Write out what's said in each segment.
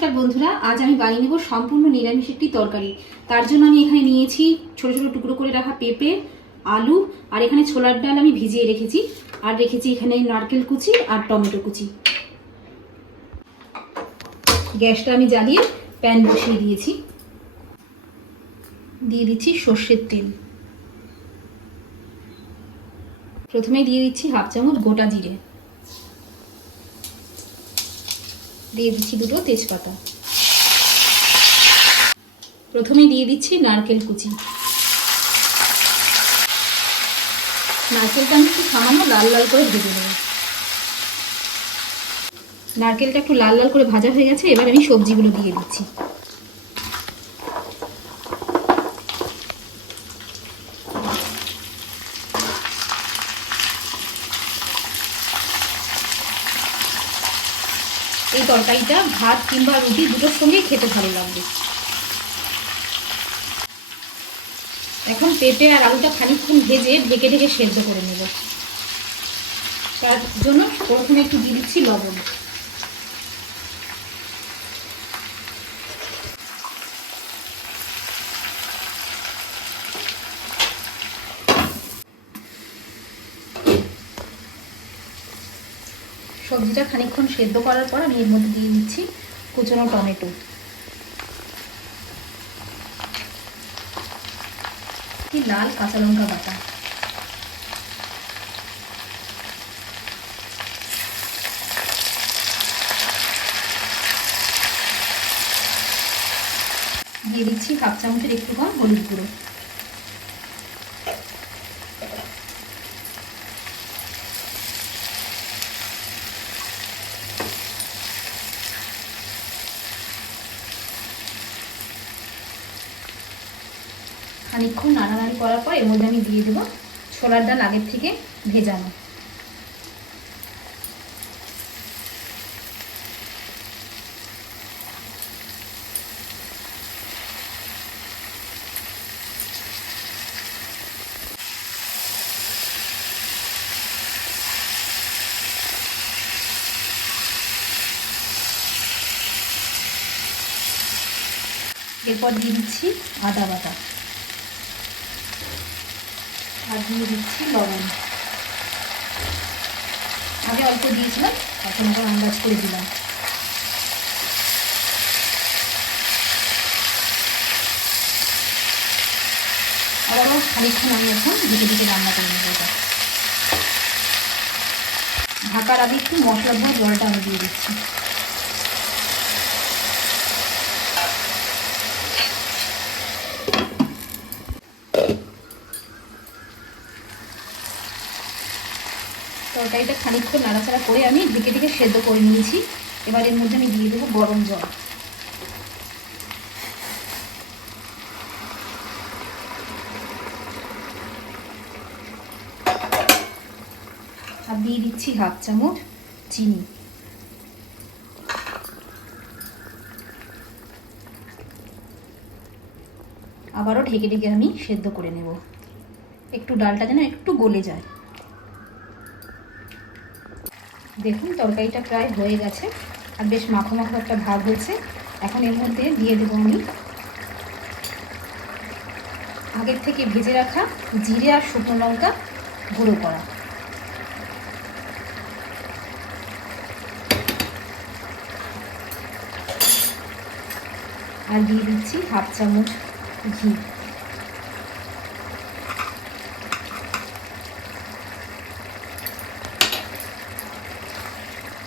নমস্কার বন্ধুরা, আজ আমি বানিয়ে নেব সম্পূর্ণ নিরামিষ একটি তরকারি। তার জন্য আমি এখানে নিয়েছি ছোট ছোট টুকরো করে রাখা পেঁপে, আলু, আর এখানে ছোলার ডাল আমি ভিজিয়ে রেখেছি, আর রেখেছি এখানে নারকেল কুচি আর টমেটো কুচি। গ্যাসটা আমি জ্বালিয়ে প্যান বসিয়ে দিয়েছি। দিয়ে দিচ্ছি সর্ষের তেল। প্রথমে দিয়ে দিচ্ছি হাফ চামচ গোটা জিরে, দিয়ে দিচ্ছি দুটো তেজপাতা। প্রথমে দিয়ে দিচ্ছি নারকেল কুচি। নারকেলটা আমি একটু সামান্য লাল লাল করে ভেজে নেব। নারকেলটা একটু লাল লাল করে ভাজা হয়ে গেছে, এবার আমি সবজিগুলো দিয়ে দিচ্ছি। এই তরকারিটা ভাত কিংবা রুটি দুটোর সঙ্গেই খেতে ভালো লাগবে। এখন পেঁপে আর আলুটা খানিকক্ষণ ভেজে ঢেকে ঢেকে সেদ্ধ করে নেব। তার জন্য প্রথমে একটু দিয়ে দিচ্ছি লবণ। সবজিটা খানিকক্ষণ সেদ্ধ করার পর আমি এর মধ্যে দিয়ে দিচ্ছি কুচনো টমেটো, লাল কাঁচা লঙ্কা বাটা, দিয়ে দিচ্ছি হাফ চামচের একটু কম হলুদ গুঁড়ো। খানিকক্ষণ নাড়ানাড়ি করার পর এর মধ্যে আমি দিয়ে দেবো ছোলার ডাল আগের থেকে ভেজানো। এরপর দিয়ে দিচ্ছি আদা বাটা, আর দিয়ে দিচ্ছি লবণ। আগে অল্প দিয়েছিলাম, এখন আবার আন্দাজ করে দিলাম। আবারও খানিকক্ষণ আমি এখন ধীরে ধীরে রান্না করে নেব। ঢাকার আগে একটু মশলা ধোয়া জলটা আমি দিয়ে দিচ্ছি। তরকারিটা খানিকক্ষণ নাড়াচাড়া করে আমি ঢেকে ঢেকে সেদ্ধ করে নিয়েছি। এবার এর মধ্যে আমি দিয়ে দেবো গরম জল। আর দিয়ে দিচ্ছি হাফ চামচ চিনি। আবারও ঢেকে ঢেকে আমি সেদ্ধ করে নেব, একটু ডালটা যেন একটু গলে যায়। দেখুন তরকারিটা প্রায় হয়ে গেছে, আর বেশ মাখো মাখো একটা ভাব হয়েছে। এখন এর মধ্যে দিয়ে দেবো আমি আগের থেকে ভেজে রাখা জিরে আর শুকনো লঙ্কা গুঁড়ো করা। আর দিয়ে দিচ্ছি হাফ চামচ ঘি।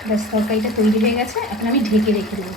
ব্যাস তরকারিটা তৈরি হয়ে গেছে, এখন আমি ঢেকে রেখে দেবো।